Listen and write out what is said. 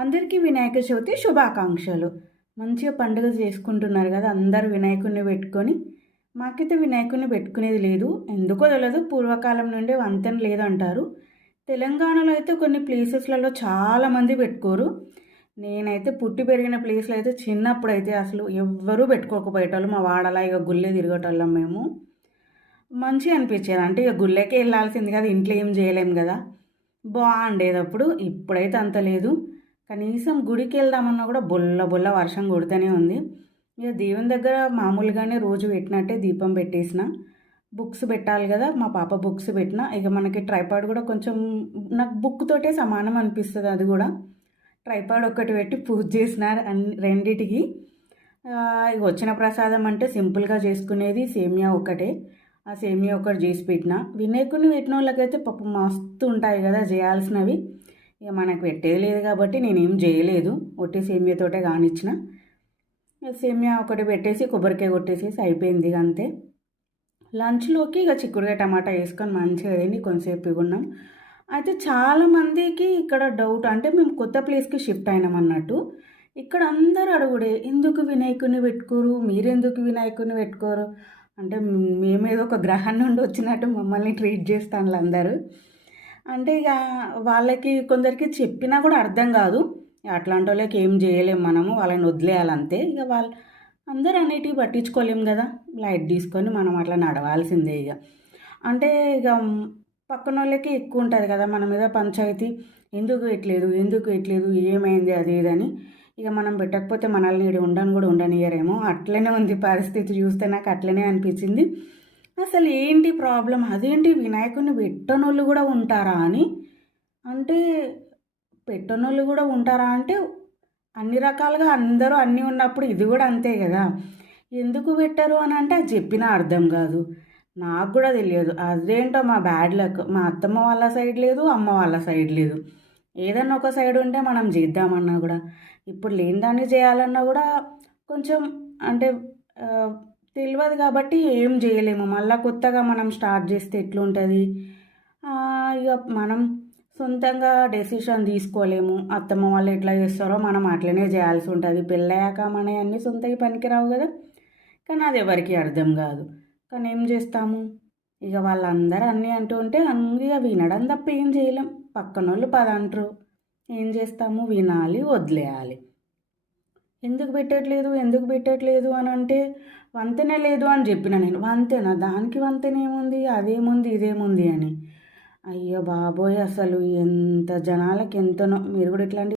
అందరికీ వినాయక చవితి శుభాకాంక్షలు. మంచిగా పండుగ చేసుకుంటున్నారు కదా అందరూ వినాయకుడిని పెట్టుకొని. మాకైతే వినాయకుడిని పెట్టుకునేది లేదు. ఎందుకో తెలియదు, పూర్వకాలం నుండే వంతెన లేదంటారు. తెలంగాణలో అయితే కొన్ని ప్లేసెస్లలో చాలామంది పెట్టుకోరు. నేనైతే పుట్టి పెరిగిన ప్లేస్లో అయితే చిన్నప్పుడైతే అసలు ఎవ్వరూ పెట్టుకోకపోయేటోళ్ళు. మా వాడలా ఇక గుళ్ళే తిరిగేటోళ్ళం మేము. మంచిగా అనిపించేది. అంటే ఇక గుళ్ళకే వెళ్ళాల్సింది కదా, ఇంట్లో ఏం చేయలేం కదా, బాగుండేది అప్పుడు. ఇప్పుడైతే అంత లేదు. కనీసం గుడికి వెళ్దామన్నా కూడా బొల్ల బొల్ల వర్షం కొడుతూనే ఉంది. ఇక దేవుని దగ్గర మామూలుగానే రోజు పెట్టినట్టే దీపం పెట్టేసిన. బుక్స్ పెట్టాలి కదా, మా పాప బుక్స్ పెట్టిన. ఇక మనకి ట్రైపాడ్ కూడా కొంచెం నాకు బుక్ తోటే సమానం అనిపిస్తుంది. అది కూడా ట్రైపాడ్ ఒక్కటి పెట్టి పూజ చేసిన రెండిటికి. ఇక వచ్చిన ప్రసాదం అంటే సింపుల్గా చేసుకునేది సేమియా ఒకటే. ఆ సేమియా ఒకటి చేసి పెట్టిన. వినాయకుడిని పెట్టిన వాళ్ళకైతే పాపం మస్తు ఉంటాయి కదా చేయాల్సినవి. ఇక మనకు పెట్టేది లేదు కాబట్టి నేనేం చేయలేదు, ఒట్టి సేమియాతోటే కానిచ్చిన. సేమియా ఒకటి పెట్టేసి కొబ్బరికాయ కొట్టేసేసి అయిపోయింది. ఇక అంతే. లంచ్లోకి ఇక చిక్కుడుకాయ టమాటా వేసుకొని మంచిగా తిని కొంతసేపు ఉన్నాం. అయితే చాలామందికి ఇక్కడ డౌట్, అంటే మేము కొత్త ప్లేస్కి షిఫ్ట్ అయినాం అన్నట్టు. ఇక్కడ అందరు అడుగుడే, ఎందుకు వినాయకుడిని పెట్టుకోరు, మీరెందుకు వినాయకుడిని పెట్టుకోరు అంటే మేమేదో ఒక గ్రహం నుండి వచ్చినట్టు మమ్మల్ని ట్రీట్ చేస్తాను అందరూ. అంటే ఇక వాళ్ళకి కొందరికి చెప్పినా కూడా అర్థం కాదు. అట్లాంటి వాళ్ళకి ఏం చేయలేము మనము, వాళ్ళని వదిలేయాలంతే. ఇక వాళ్ళు అందరూ అనేటివి పట్టించుకోలేము కదా, లైట్ తీసుకొని మనం అట్లా నడవాల్సిందే. ఇక అంటే ఇక పక్కన వాళ్ళకి ఎక్కువ ఉంటుంది కదా మన మీద పంచాయతీ, ఎందుకు పెట్టలేదు ఎందుకు పెట్టలేదు, ఏమైంది అది ఇదని. ఇక మనం పెట్టకపోతే మనల్ని ఈడ ఉండని కూడా ఉండనియరేమో, అట్లనే ఉంది పరిస్థితి. చూస్తే నాకు అట్లనే అనిపించింది. అసలు ఏంటి ప్రాబ్లం, అదేంటి వినాయకుడిని పెట్టనోళ్ళు కూడా ఉంటారా అని. అంటే పెట్టనోళ్ళు కూడా ఉంటారా అంటే అన్ని రకాలుగా అందరూ అన్నీ ఉన్నప్పుడు ఇది కూడా అంతే కదా. ఎందుకు పెట్టరు అని అంటే అది చెప్పినా అర్థం కాదు. నాకు కూడా తెలియదు, అదేంటో మా బ్యాడ్ లక్. మా అత్తమ్మ వాళ్ళ సైడ్ లేదు, అమ్మ వాళ్ళ సైడ్ లేదు. ఏదన్నా ఒక సైడ్ ఉంటే మనం చేద్దామన్నా కూడా, ఇప్పుడు లేని దాన్ని చేయాలన్నా కూడా కొంచెం అంటే తెలియదు కాబట్టి ఏం చేయలేము. మళ్ళీ కొత్తగా మనం స్టార్ట్ చేస్తే ఎట్లుంటుంది. ఇక మనం సొంతంగా డెసిషన్ తీసుకోలేము. అత్తమ్మ వాళ్ళు ఎట్లా చేస్తారో మనం అట్లనే చేయాల్సి ఉంటుంది. పెళ్ళయ్యాక మన అన్నీ సొంతకి పనికిరావు కదా. కానీ అది ఎవరికి అర్థం కాదు. కానీ ఏం చేస్తాము, ఇక వాళ్ళందరూ అన్నీ అంటూ ఉంటే ఇక వినడం తప్ప ఏం చేయలేం. పక్కన వాళ్ళు పదంటారు, ఏం చేస్తాము, వినాలి, వదిలేయాలి. ఎందుకు పెట్టట్లేదు ఎందుకు పెట్టట్లేదు అని అంటే వంతెన లేదు అని చెప్పిన నేను. వంతెన, దానికి వంతెన ఏముంది, అదేముంది ఇదేముంది అని. అయ్యో బాబోయ్, అసలు ఎంత జనాలకి ఎంతనో. మీరు కూడా ఇట్లాంటి